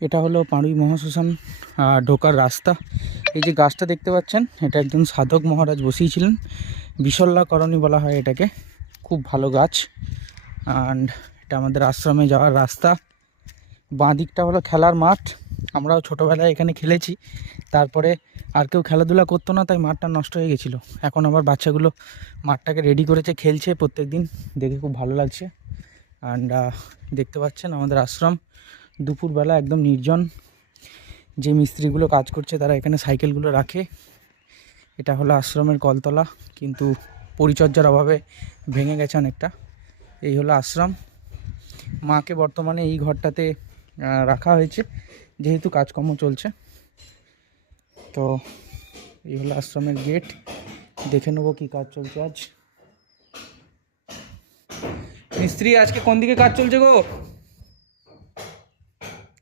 এটা হলো পাঁড়ুই মহাশ্মশান ঢোকার রাস্তা। এই যে গাছটা দেখতে পাচ্ছেন, এটা একজন সাধক মহারাজ বসিয়েছিলেন, বিশল্যাকরণী বলা হয় এটাকে। খুব ভালো গাছ। অ্যান্ড এটা আমাদের আশ্রমে যাওয়ার রাস্তা। বাঁ দিকটা হলো খেলার মাঠ। আমরাও ছোটোবেলায় এখানে খেলেছি, তারপরে আর কেউ খেলাধুলা করতো না, তাই মাঠটা নষ্ট হয়ে গেছিলো। এখন আবার বাচ্চাগুলো মাঠটাকে রেডি করেছে, খেলছে প্রত্যেক দিন, দেখে খুব ভালো লাগছে। অ্যান্ড দেখতে পাচ্ছেন আমাদের আশ্রম দুপুরবেলা একদম নির্জন। যে মিস্ত্রিগুলো কাজ করছে তারা এখানে সাইকেলগুলো রাখে। এটা হলো আশ্রমের কলতলা, কিন্তু পরিচর্যার অভাবে ভেঙে গেছে অনেকটা। এই হলো আশ্রম। মাকে বর্তমানে এই ঘরটাতে রাখা হয়েছে, যেহেতু কাজকর্ম চলছে। তো এই হলো আশ্রমের গেট। দেখে নেবো কী কাজ চলছে আজ। মিস্ত্রি, আজকে কোন দিকে কাজ চলছে গো?